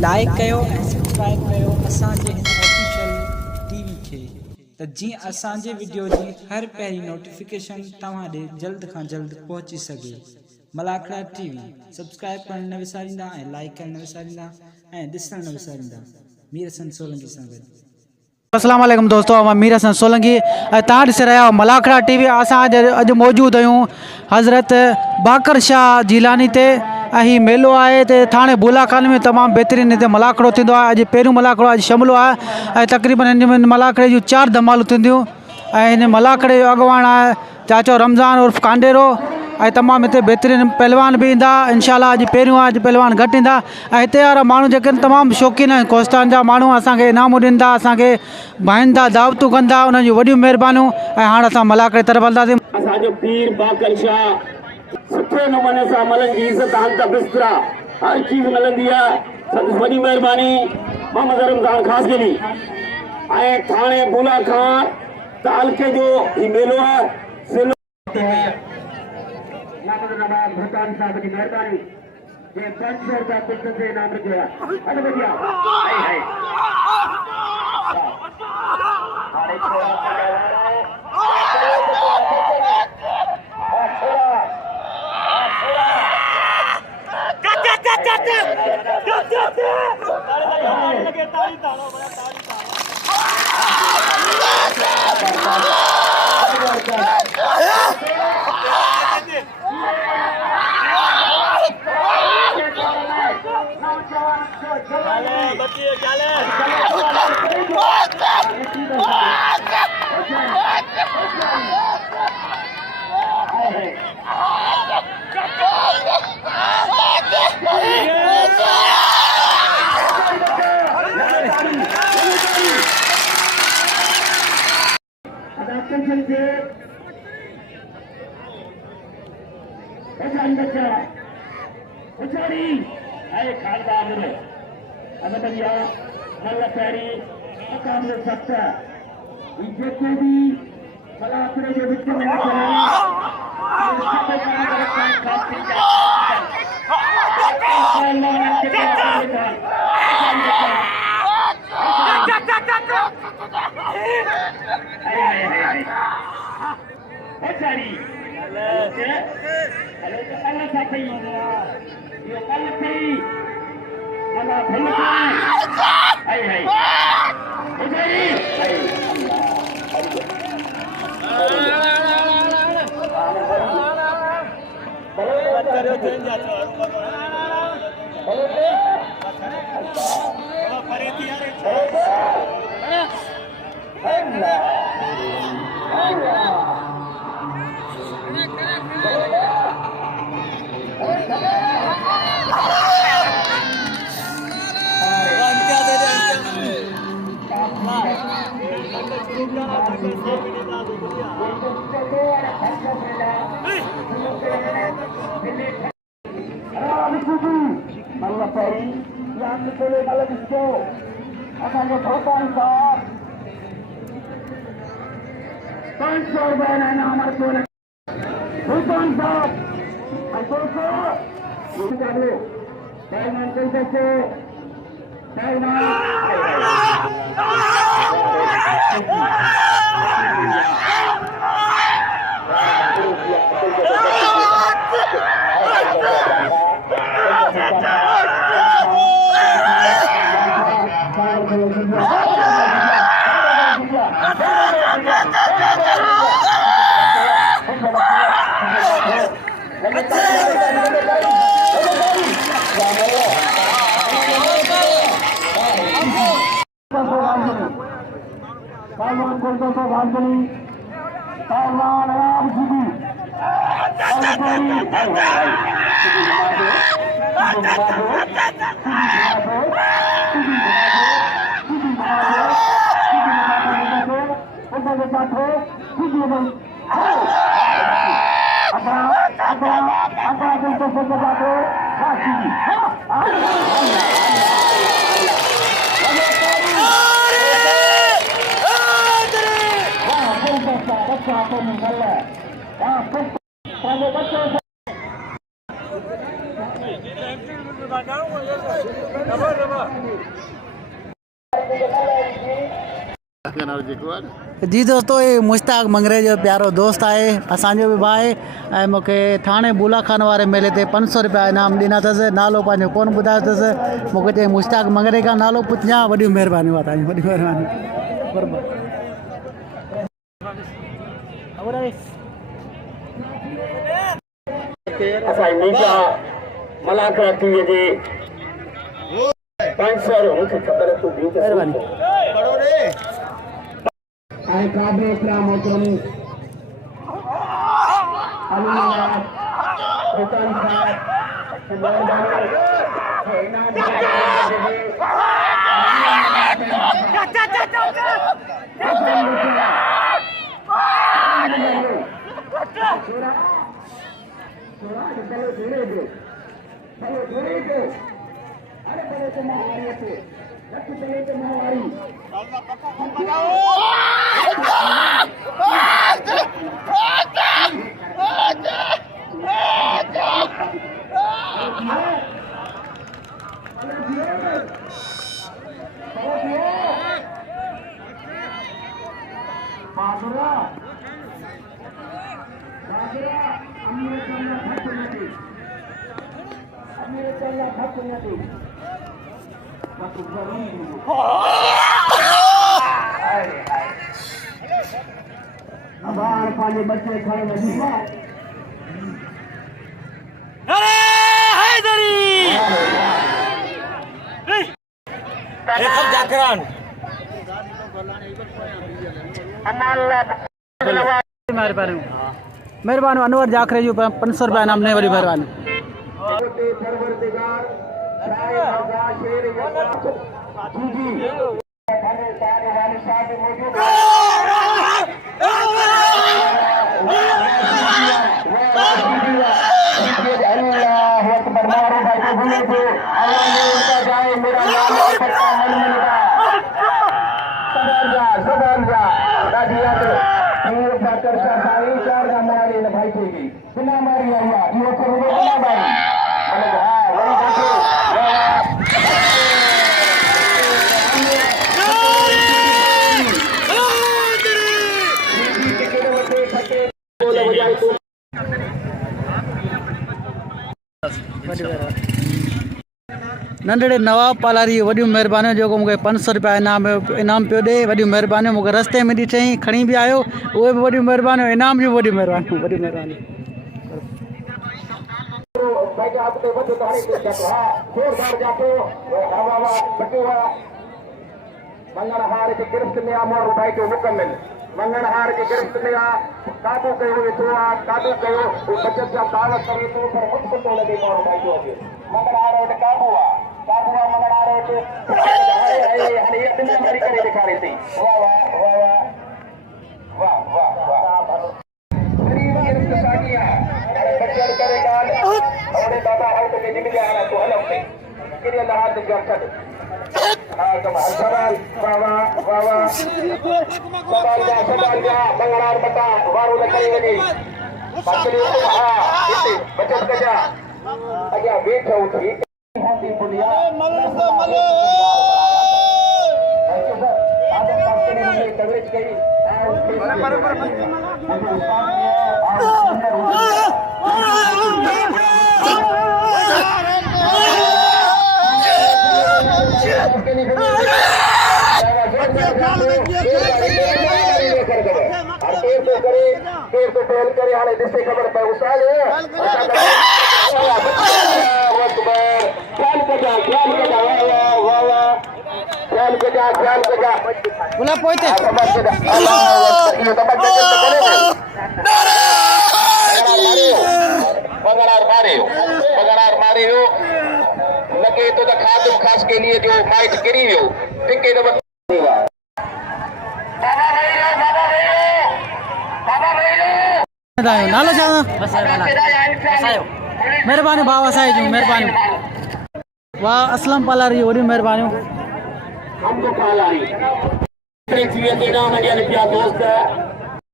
Like कयो ऐं subscribe कयो असांजे हिन ऑफिशियल टीवी खे त जीअं असांजे वीडियो जी हर पहिरीं नोटिफिकेशन तव्हां ॾे जल्द खां जल्द पहुची सघे। मलाखड़ा टीवी सब्सक्राइब करण न विसारींदा ऐं लाइक करण न विसारींदा ऐं ॾिसण न विसारींदा। मीर हसन सोलंकी सां गॾु। अस्सलाम वालेकुम दोस्तों, मां मीर हसन सोलंकी ऐं तव्हां ॾिसी रहिया आहियो मलाखड़ा टीवी। असां अॼु मौजूदु आहियूं हज़रत बाकर शाह जीलानी ते ऐं हीउ मेलो आहे त थाणे बुलाखाने में तमामु बहितरीनु हिते मलाखड़ो थींदो आहे। अॼु पहिरियों मलाखड़ो अॼु शमिलो आहे ऐं तक़रीबन हिन में मलाखड़े जूं 4 धमालूं थींदियूं ऐं हिन मलाखड़े जो अॻुवाण आहे चाचो रमज़ान उर्फ़ कांडेरो ऐं तमामु हिते बहितरीनु पहलवान बि ईंदा। इंशाअल्लाह अॼु पहिरियों आहे, अॼु पहलवान घटि ईंदा ऐं हिते वारा माण्हू जेके आहिनि तमामु शौक़ीन आहिनि। कोस्तान जा माण्हू असांखे इनामूं ॾींदा, असांखे भाईंदा, दावतूं कंदा, उन्हनि जूं वॾियूं महिरबानियूं। ऐं हाणे असां मलाखड़े तरफ़ हलंदासीं। असांजो पीर बाकर शाह सुठे नमूने सां मलनि जी इज़त हालत बिस्तरा हर चीज़ मिलंदी आहे। संदसि वॾी महिरबानी मोहम्मद रमज़ान ख़ासि गिरी ऐं थाणे बुला खां तालके जो ही मेलो आहे। भूटान साहब जी महिरबानी जे 500 रुपया कुछ से इनाम रखियो आहे। अॼु बढ़िया हाय हाय हाणे जी दोस्तों, ये मुश्ताक मंगरे जो प्यारो दोस्त आहे, असांजो बि भाउ आहे ऐं मूंखे थाणे बुलाखान वारे मेले ते 500 रुपया इनाम ॾिना अथसि। नालो पंहिंजो कोन ॿुधायो अथसि। मूंखे चई मुश्ताक मंगरे खां नालो पुछां। वॾियूं महिरबानियूं आहे तव्हांजी, वॾी महिरबानी। असांजी मीडिया मलाकरा टीवीअ जे 500 मूंखे ख़बर तूं बि महिरबानी। ऐं काबे इकराम मोहतरम अली सुल्तान साहब पांचे बच्चे खड़े नजीबा महिरबानी। अनवर जाखरे जो 500 रुपया इनाम ने वरी महिरबानी। नंढड़े नवाब पालारी वॾियूं महिरबानियूं जेको मूंखे 500 रुपया इनाम पियो ॾे। वॾियूं महिरबानियूं। मूंखे रस्ते में ॾिठईं, खणी बि आयो। उहे बि वॾियूं महिरबानियूं। इनाम जूं वॾियूं महिरबानियूं। वॾी महिरबानी। मंगणहार की गिरफ्त में अमर रुपए जो मुकम्मल मंगणहार की गिरफ्त में काबू कयो वेठो आहे। काबू कयो बचत जा दावा करे थो पर मुश्किल थो लॻे अमर रुपए जो अॼु मंगणहार वटि काबू आहे। काबू आहे मंगणहार वटि। हाणे इहा बिना मारी करे ॾेखारे थी। वाह वाह वाह वाह वाह वाह वाह। गरीब गिरफ्त साॻी आहे। हाणे बचत करे ॻाल्हि ओड़े बाबा हल्क खे जिम्मेदार आहे तूं हल उते किरी लहाद जा छॾ। सवाल वाह वाह वाह सवाल जा मंगणहार बता वारो न करे वञे। बचत कजा अॻियां वेठो थी कवरेज कई करे हाणे ॾिसे ख़बर पए उसाल बोला पोइते पगड़ार मारे हो लगे तो खादिम खास के लिए जो मैच गिरी हो टिके तो नालो छा महिरबानी भाउ असांजी जूं महिरबानियूं। वाह असलम पालारी वॾियूं महिरबानियूं। हमको पालारी थी वेंदी ना वञनि पिया दोस्त